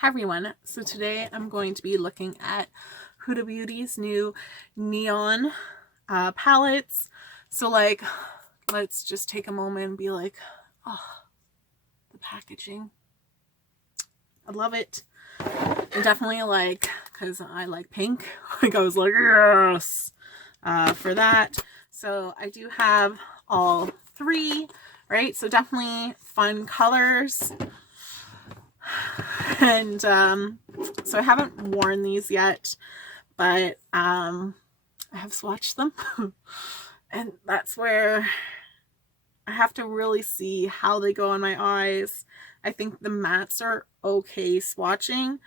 Hi everyone, so today I'm going to be looking at Huda Beauty's new neon palettes. So like, let's just take a moment and be like, oh, the packaging. I love it. And definitely like, because I like pink, like I was like, yes, for that. So I do have all three, right? So definitely fun colors. And so I haven't worn these yet, but I have swatched them and that's where I have to really see how they go on my eyes. I think the mattes are okay swatching,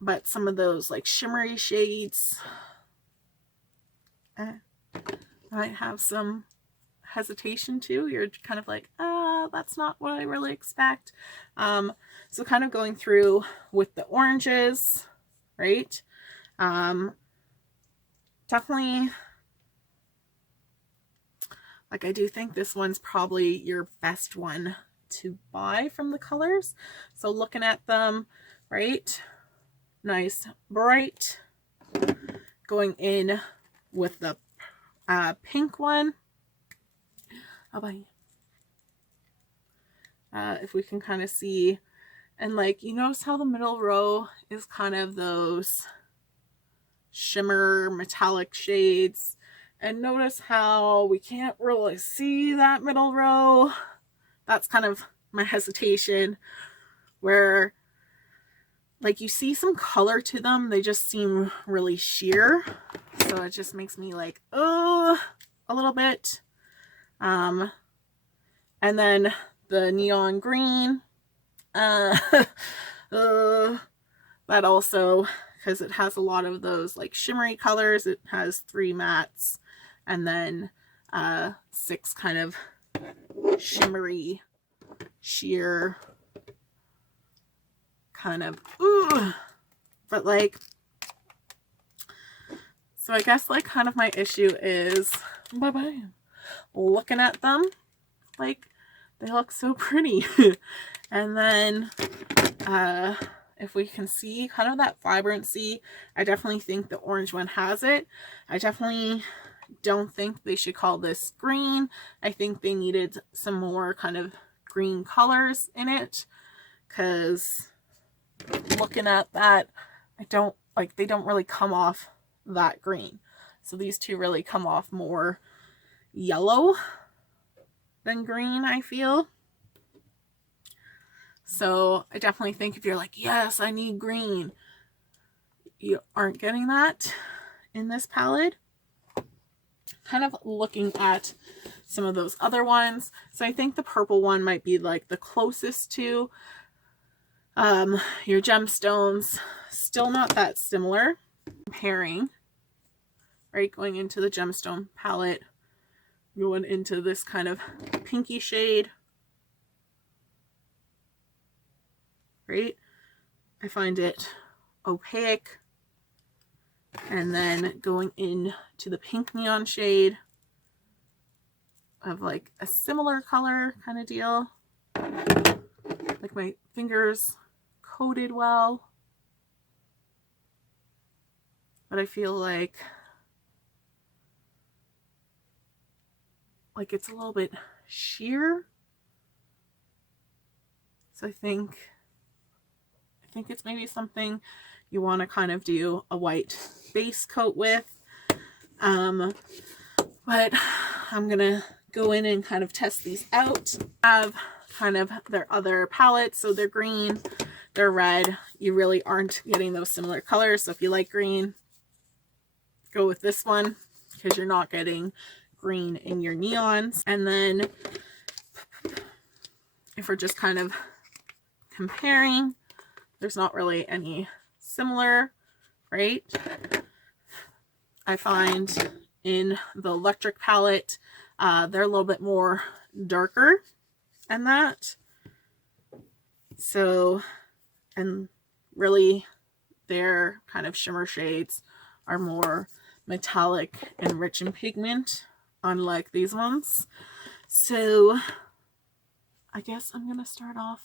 but some of those like shimmery shades I might have some hesitation to. You're kind of like, that's not what I really expect. So kind of going through with the oranges, right? Definitely, like I do think this one's probably your best one to buy from the colors. So looking at them, right? Nice, bright. Going in with the pink one. How about you? If we can kind of see, and like you notice how the middle row is kind of those shimmer metallic shades, and notice how we can't really see that middle row. That's kind of my hesitation, where like you see some color to them, they just seem really sheer, so it just makes me like, oh, a little bit. And then the neon green, that also, because it has a lot of those like shimmery colors, it has 3 mattes and then 6 kind of shimmery, sheer kind of, but like, so I guess like kind of my issue is looking at them, like they look so pretty. And then if we can see kind of that vibrancy, I definitely think the orange one has it. I definitely don't think they should call this green. I think they needed some more kind of green colors in it, because looking at that, I don't like, they don't really come off that green. So these two really come off more yellow than green, I feel. So I definitely think if you're like, yes, I need green, you aren't getting that in this palette. Kind of looking at some of those other ones. So I think the purple one might be like the closest to your gemstones. Still not that similar. Comparing, right, going into the gemstone palette, going into this kind of pinky shade, right? I find it opaque. And then going in to the pink neon shade of like a similar color kind of deal. Like my fingers coated well, but I feel like it's a little bit sheer. So I think it's maybe something you want to kind of do a white base coat with. But I'm gonna go in and kind of test these out. Have kind of their other palettes, so they're green, they're red. You really aren't getting those similar colors, so if you like green, go with this one, because you're not getting green in your neons. And then if we're just kind of comparing, there's not really any similar, right? I find in the electric palette, they're a little bit more darker than that. So, and really their kind of shimmer shades are more metallic and rich in pigment, unlike these ones. So I guess I'm gonna start off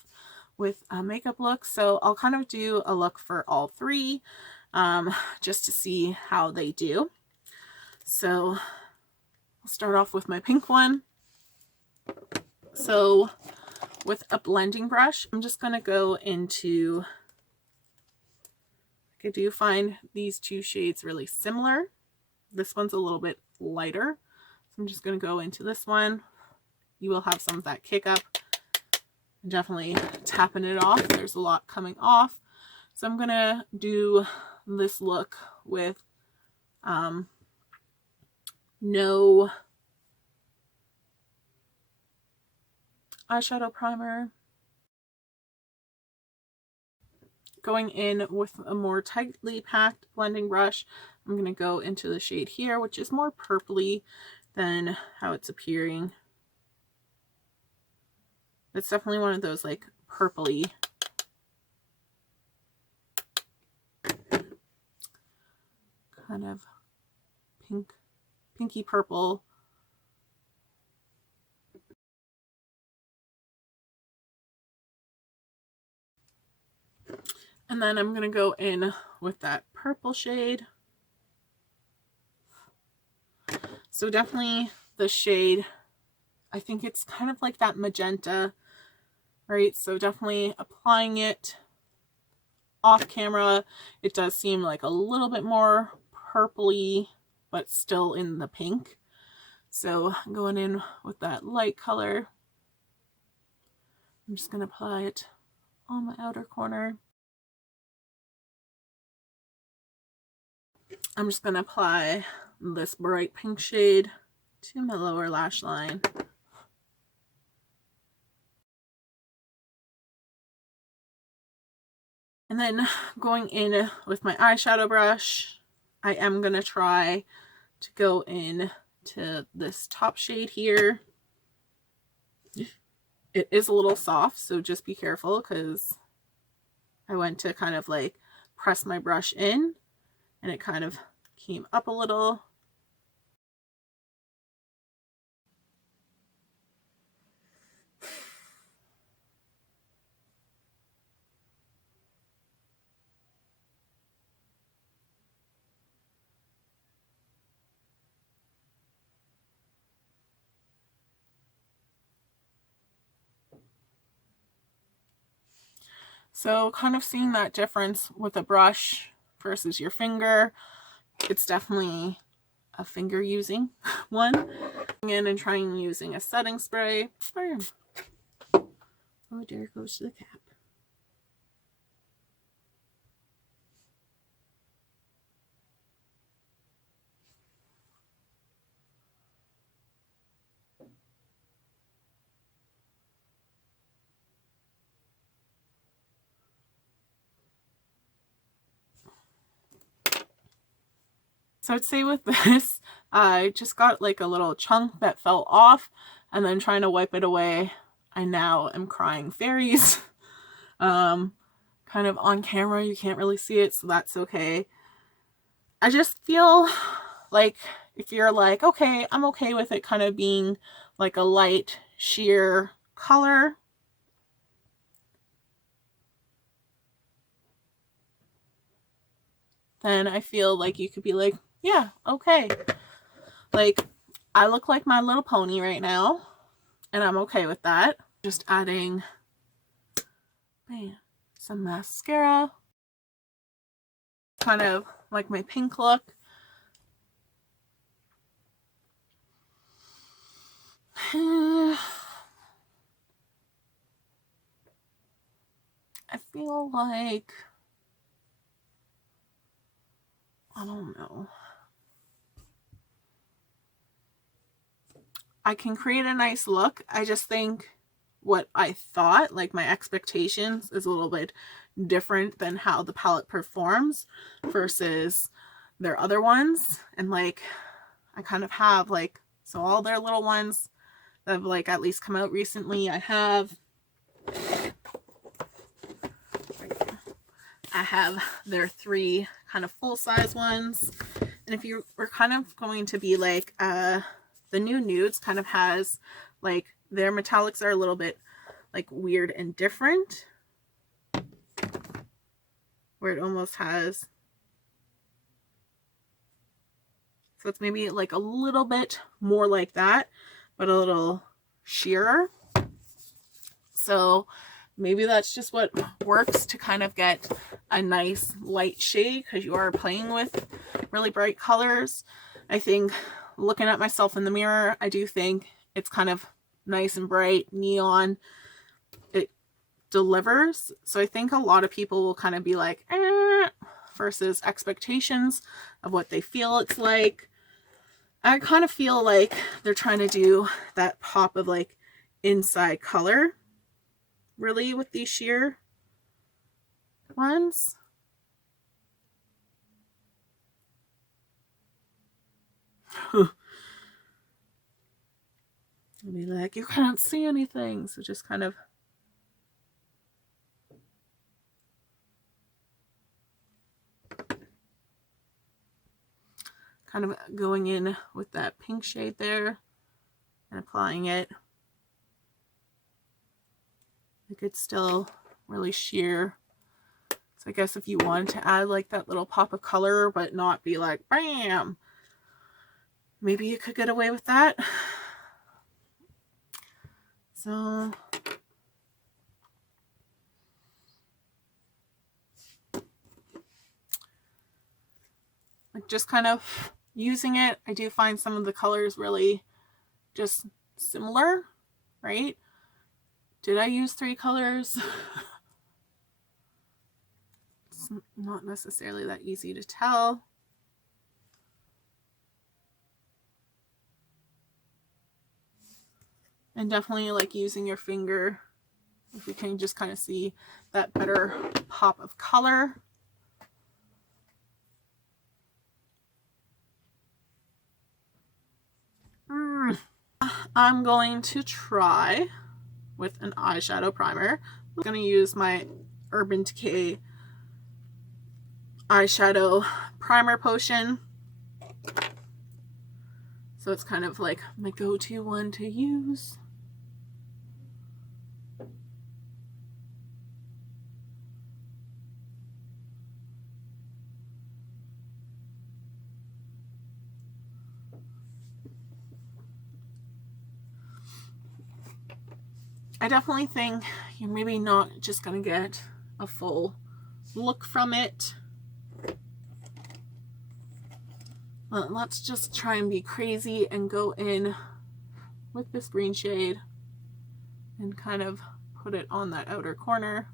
with a makeup look. So I'll kind of do a look for all three just to see how they do. So I'll start off with my pink one. So with a blending brush, I'm just going to go into, I do find these two shades really similar. This one's a little bit lighter. So I'm just going to go into this one. You will have some of that kick up. Definitely tapping it off. There's a lot coming off. So I'm going to do this look with no eyeshadow primer. Going in with a more tightly packed blending brush, I'm going to go into the shade here, which is more purpley than how it's appearing. It's definitely one of those like purpley kind of pinky purple. And then I'm going to go in with that purple shade. So definitely the shade, I think it's kind of like that magenta, right? So definitely applying it off camera, it does seem like a little bit more purpley, but still in the pink. So going in with that light color, I'm just going to apply it on my outer corner. I'm just going to apply this bright pink shade to my lower lash line. And then going in with my eyeshadow brush, I am going to try to go in to this top shade here. It is a little soft, so just be careful because I went to kind of like press my brush in and it kind of came up a little. So kind of seeing that difference with a brush versus your finger, it's definitely a finger using one. Going in and trying using a setting spray. Oh, there goes the cap. So I'd say with this, I just got like a little chunk that fell off, and then trying to wipe it away, I now am crying fairies. Kind of on camera, you can't really see it, so that's okay. I just feel like if you're like, okay, I'm okay with it kind of being like a light sheer color, then I feel like you could be like, yeah, okay. Like, I look like My Little Pony right now, and I'm okay with that. Just adding some mascara. Kind of like my pink look. I feel like, I don't know. I can create a nice look. I just think what I thought, like my expectations, is a little bit different than how the palette performs versus their other ones. And like, I kind of have like, so all their little ones that have like at least come out recently, I have their 3 kind of full-size ones. And if you were kind of going to be like, the new nudes kind of has like, their metallics are a little bit like weird and different. where it almost has, so it's maybe like a little bit more like that, but a little sheerer. So maybe that's just what works to kind of get a nice light shade, because you are playing with really bright colors. I think looking at myself in the mirror, I do think it's kind of nice and bright, neon. It delivers. So I think a lot of people will kind of be like, versus expectations of what they feel it's like. I kind of feel like they're trying to do that pop of like inside color really with these sheer ones. I'll be like, you can't see anything. So just kind of going in with that pink shade there and applying it. Like it's still really sheer. So I guess if you wanted to add like that little pop of color but not be like bam, maybe you could get away with that. So like just kind of using it, I do find some of the colors really just similar, right? Did I use 3 colors? It's not necessarily that easy to tell. And definitely like using your finger, if you can just kind of see that better pop of color. I'm going to try with an eyeshadow primer. I'm going to use my Urban Decay eyeshadow primer potion. So it's kind of like my go-to one to use. I definitely think you're maybe not just going to get a full look from it. Let's just try and be crazy and go in with this green shade and kind of put it on that outer corner.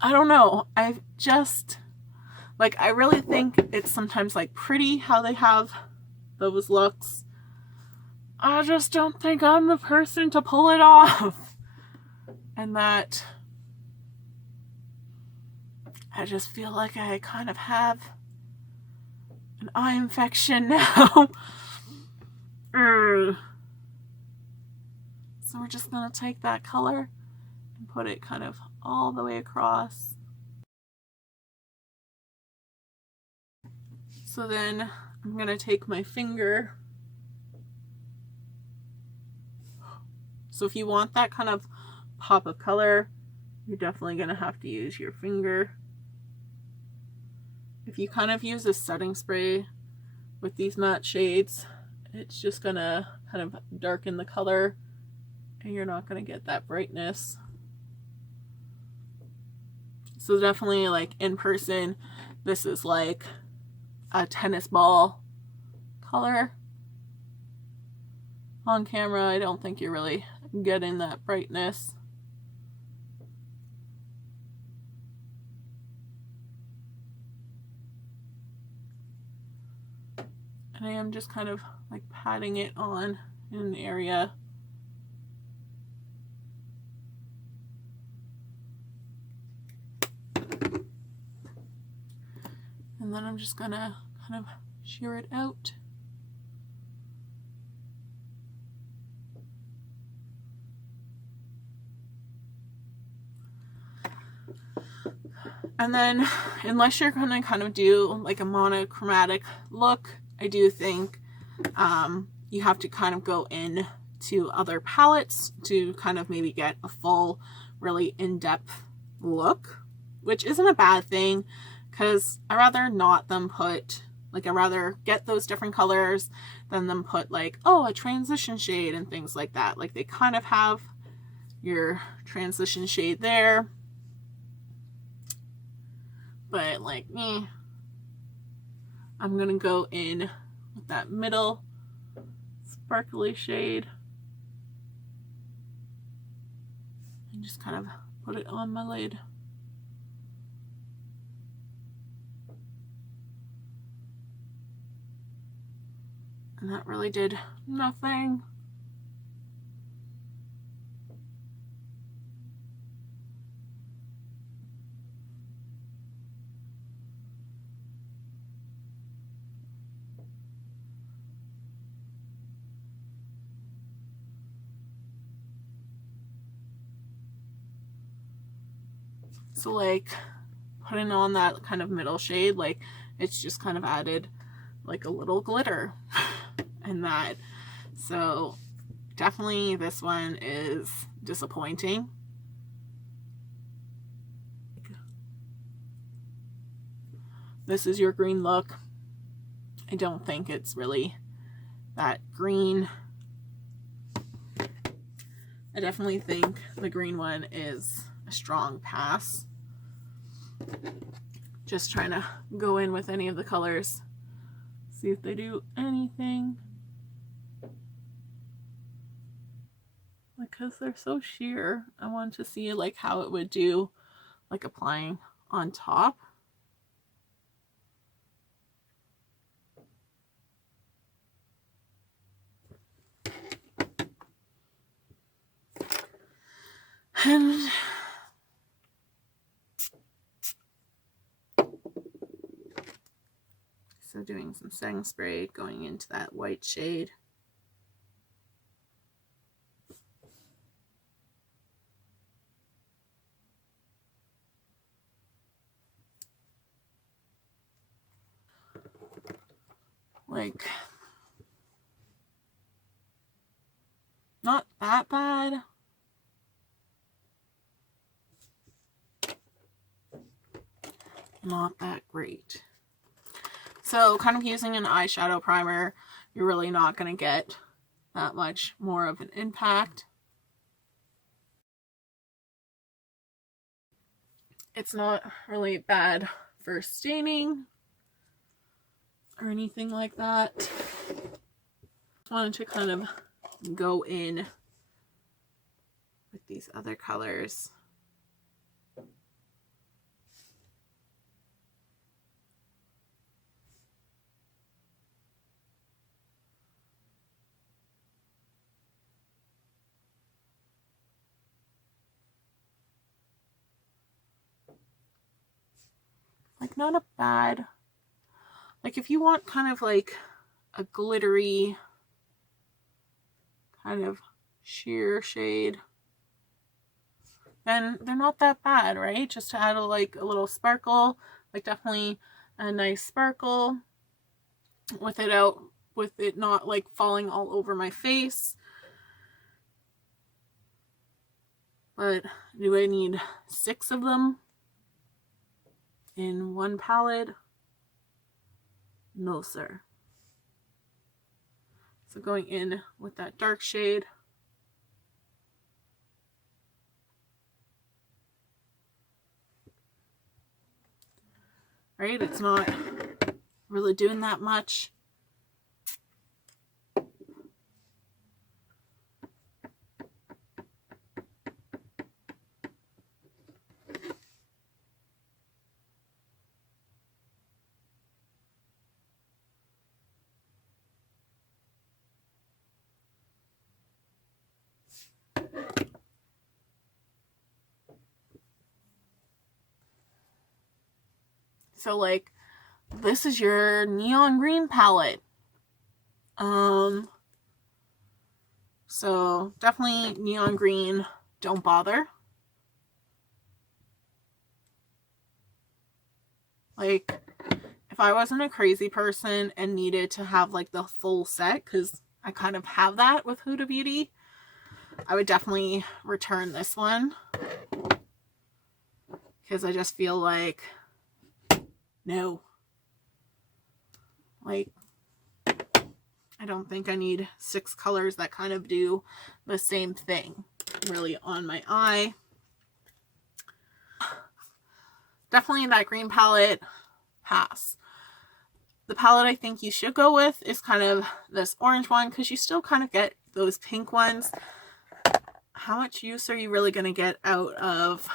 I don't know. I just like, I really think it's sometimes like pretty how they have those looks. I just don't think I'm the person to pull it off. And that I just feel like I kind of have an eye infection now. So we're just going to take that color and put it kind of all the way across. So then I'm going to take my finger. So if you want that kind of pop of color, you're definitely going to have to use your finger. If you kind of use a setting spray with these matte shades, it's just going to kind of darken the color and you're not going to get that brightness. So definitely like in person, this is like a tennis ball color. On camera, I don't think you're really getting that brightness. And I am just kind of like patting it on in an area. And then I'm just gonna kind of shear it out. And then unless you're going to kind of do like a monochromatic look, I do think you have to kind of go in to other palettes to kind of maybe get a full, really in-depth look, which isn't a bad thing, because I rather not them put, like, I rather get those different colors than them put like, oh, a transition shade and things like that. Like, they kind of have your transition shade there, but like me, I'm gonna go in with that middle sparkly shade and just kind of put it on my lid. And that really did nothing. So like putting on that kind of middle shade, like it's just kind of added like a little glitter and that. So definitely this one is disappointing. This is your green look. I don't think it's really that green. I definitely think the green one is a strong pass. Just trying to go in with any of the colors, see if they do anything. Because they're so sheer, I want to see like how it would do like applying on top. And so doing some setting spray, going into that white shade. Like, not that bad. Not that great. So kind of using an eyeshadow primer, you're really not going to get that much more of an impact. It's not really bad for staining or anything like that. Just wanted to kind of go in with these other colors. Like, not a bad, like if you want kind of like a glittery kind of sheer shade, then they're not that bad, right? Just to add like a little sparkle, like definitely a nice sparkle with it not like falling all over my face. But do I need 6 of them in one palette? No, sir. So going in with that dark shade. Right? It's not really doing that much. So like, this is your neon green palette. So definitely neon green, don't bother. Like, if I wasn't a crazy person and needed to have like the full set, because I kind of have that with Huda Beauty, I would definitely return this one. Because I just feel like, no. Like, I don't think I need 6 colors that kind of do the same thing really on my eye. Definitely that green palette, pass. The palette I think you should go with is kind of this orange one, because you still kind of get those pink ones. How much use are you really going to get out of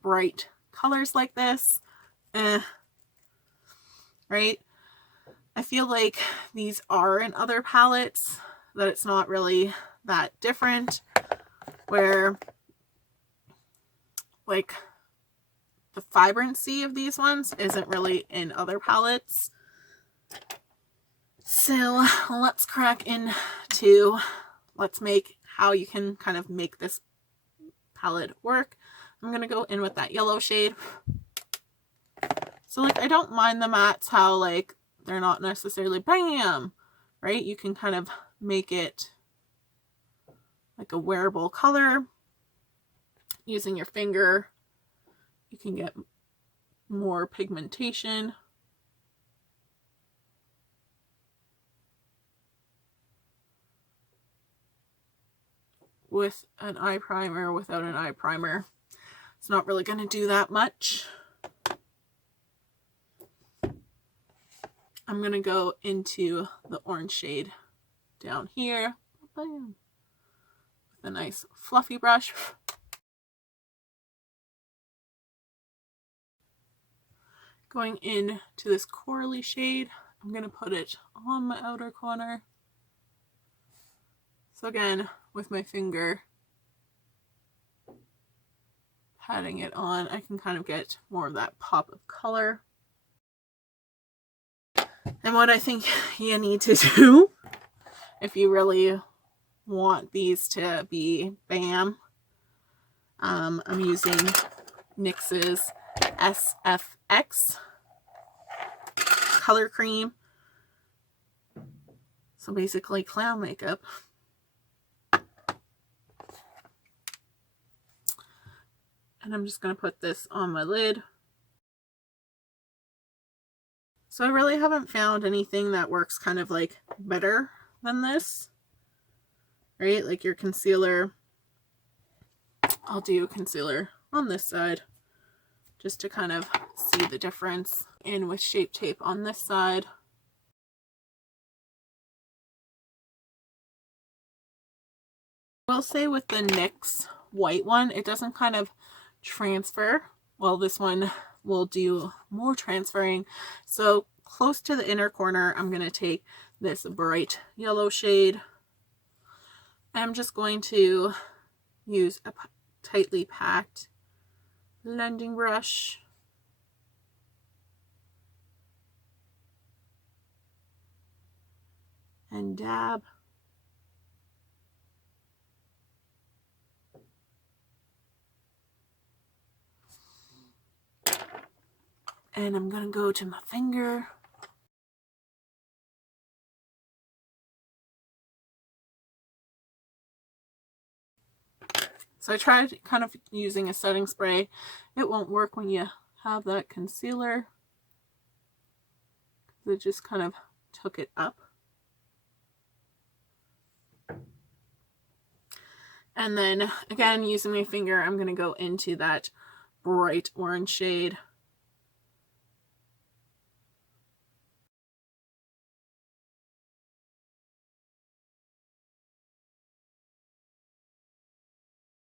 bright colors like this? Right? I feel like these are in other palettes, that it's not really that different, where like the vibrancy of these ones isn't really in other palettes. So let's crack into, let's make how you can kind of make this palette work. I'm going to go in with that yellow shade. So like, I don't mind the mattes, how like they're not necessarily bam, right? You can kind of make it like a wearable color using your finger. You can get more pigmentation. With an eye primer, without an eye primer, it's not really going to do that much. I'm going to go into the orange shade down here with a nice fluffy brush. Going into this corally shade, I'm going to put it on my outer corner. So again, with my finger, patting it on, I can kind of get more of that pop of color. And what I think you need to do, if you really want these to be bam, I'm using NYX's SFX color cream. So basically clown makeup. And I'm just going to put this on my lid. So I really haven't found anything that works kind of like better than this, right? Like your concealer, I'll do concealer on this side just to kind of see the difference. In with Shape Tape on this side. I will say with the NYX white one, it doesn't kind of transfer. Well, this one will do more transferring. So close to the inner corner, I'm going to take this bright yellow shade. I'm just going to use a tightly packed blending brush. And dab. And I'm going to go to my finger. So I tried kind of using a setting spray. It won't work when you have that concealer. It just kind of took it up. And then again, using my finger, I'm going to go into that bright orange shade.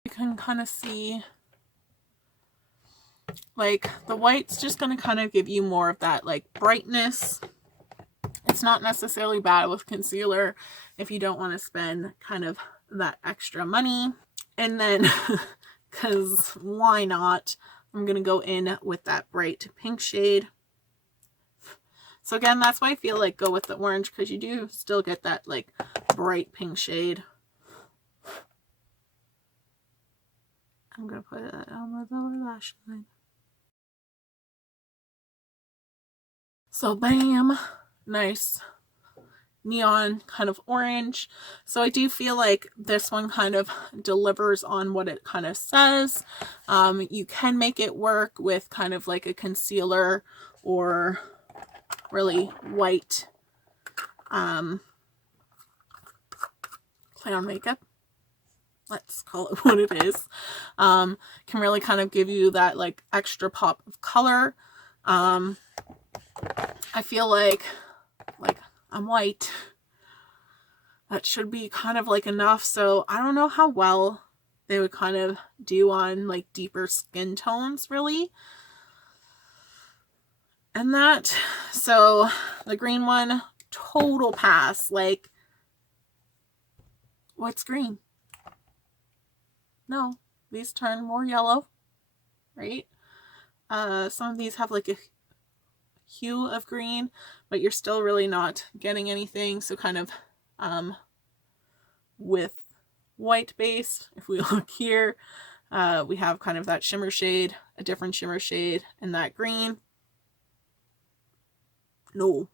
You can kind of see like the white's just going to kind of give you more of that like brightness. It's not necessarily bad with concealer if you don't want to spend kind of that extra money. And then, because why not, I'm going to go in with that bright pink shade. So again, that's why I feel like go with the orange, because you do still get that like bright pink shade. I'm going to put that on my lower lash line. So bam, nice neon kind of orange. So I do feel like this one kind of delivers on what it kind of says. You can make it work with kind of like a concealer or really white clown makeup. Let's call it what it is. Can really kind of give you that like extra pop of color. I feel like I'm white. That should be kind of like enough. So I don't know how well they would kind of do on like deeper skin tones really. And that, so the green one, total pass. Like, what's green? No, these turn more yellow, right? Some of these have like a hue of green, but you're still really not getting anything. So kind of with white base, if we look here, we have kind of that shimmer shade, a different shimmer shade, and that green. No.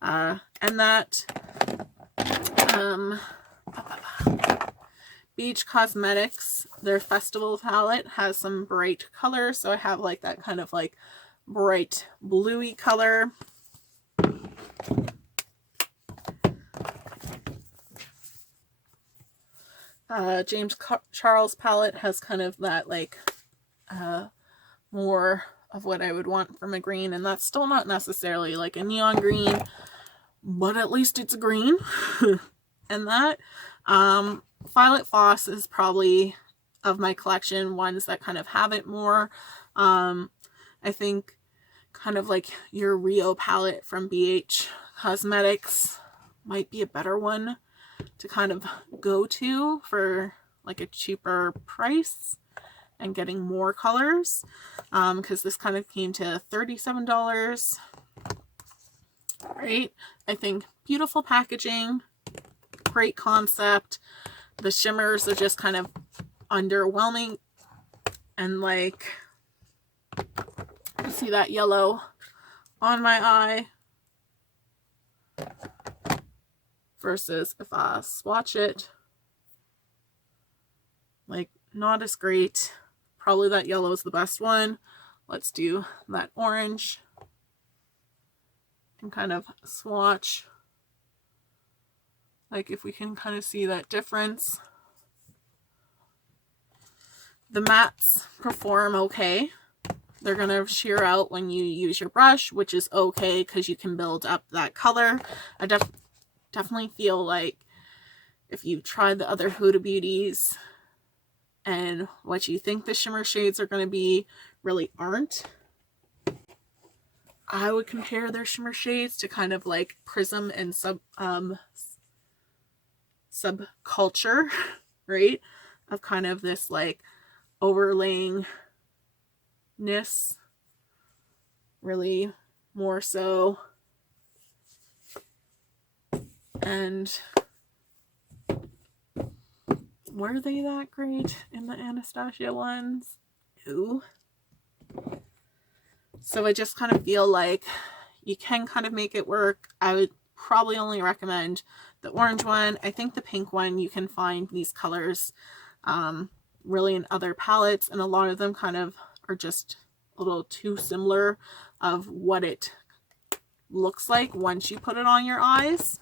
And that Beach Cosmetics, their festival palette has some bright colors. So I have like that kind of like bright bluey color. James Charles palette has kind of that like more of what I would want from a green, and that's still not necessarily like a neon green, but at least it's a green. And that Violet Foss is probably, of my collection, ones that kind of have it more. I think kind of like your Rio palette from BH Cosmetics might be a better one to kind of go to for like a cheaper price and getting more colors, because this kind of came to $37, right? I think beautiful packaging, great concept. The shimmers are just kind of underwhelming, and like, you see that yellow on my eye versus if I swatch it, like not as great. Probably that yellow is the best one. Let's do that orange and kind of swatch, like if we can kind of see that difference. The mattes perform okay. They're going to sheer out when you use your brush, which is okay because you can build up that color. I definitely feel like if you tried the other Huda Beauties and what you think the shimmer shades are going to be really aren't, I would compare their shimmer shades to kind of like Prism and Subculture, right? Of kind of this like overlayingness, really more so. And were they that great in the Anastasia ones? No. So I just kind of feel like you can kind of make it work. I would probably only recommend the orange one. I think the pink one, you can find these colors really in other palettes, and a lot of them kind of are just a little too similar of what it looks like once you put it on your eyes.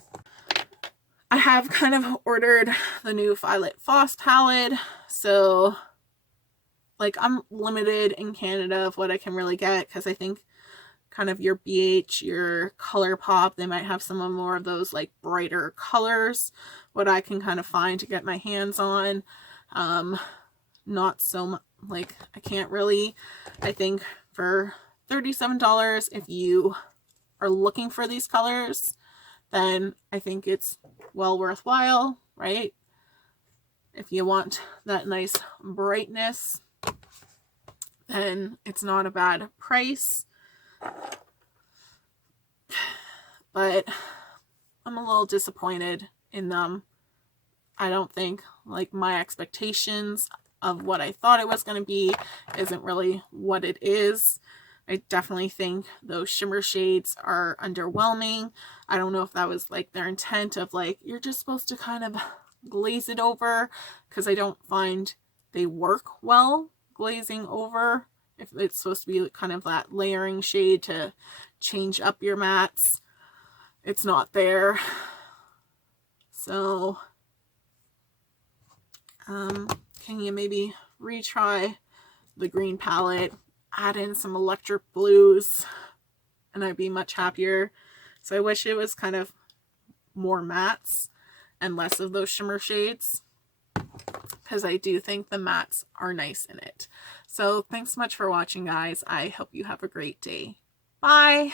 I have kind of ordered the new Violet Foss palette, so like I'm limited in Canada of what I can really get, because I think kind of your BH, your ColourPop, they might have some more of those like brighter colors, what I can kind of find to get my hands on. Not so much, like I can't really. I think for $37, if you are looking for these colors, then I think it's well worthwhile, right? If you want that nice brightness, then it's not a bad price. But I'm a little disappointed in them. I don't think like my expectations of what I thought it was going to be isn't really what it is. I definitely think those shimmer shades are underwhelming. I don't know if that was like their intent of like, you're just supposed to kind of glaze it over, because I don't find they work well glazing over. If it's supposed to be kind of that layering shade to change up your mattes, it's not there. So can you maybe retry the green palette, add in some electric blues, and I'd be much happier. So I wish it was kind of more mattes and less of those shimmer shades, because I do think the mattes are nice in it. So thanks so much for watching, guys. I hope you have a great day. Bye!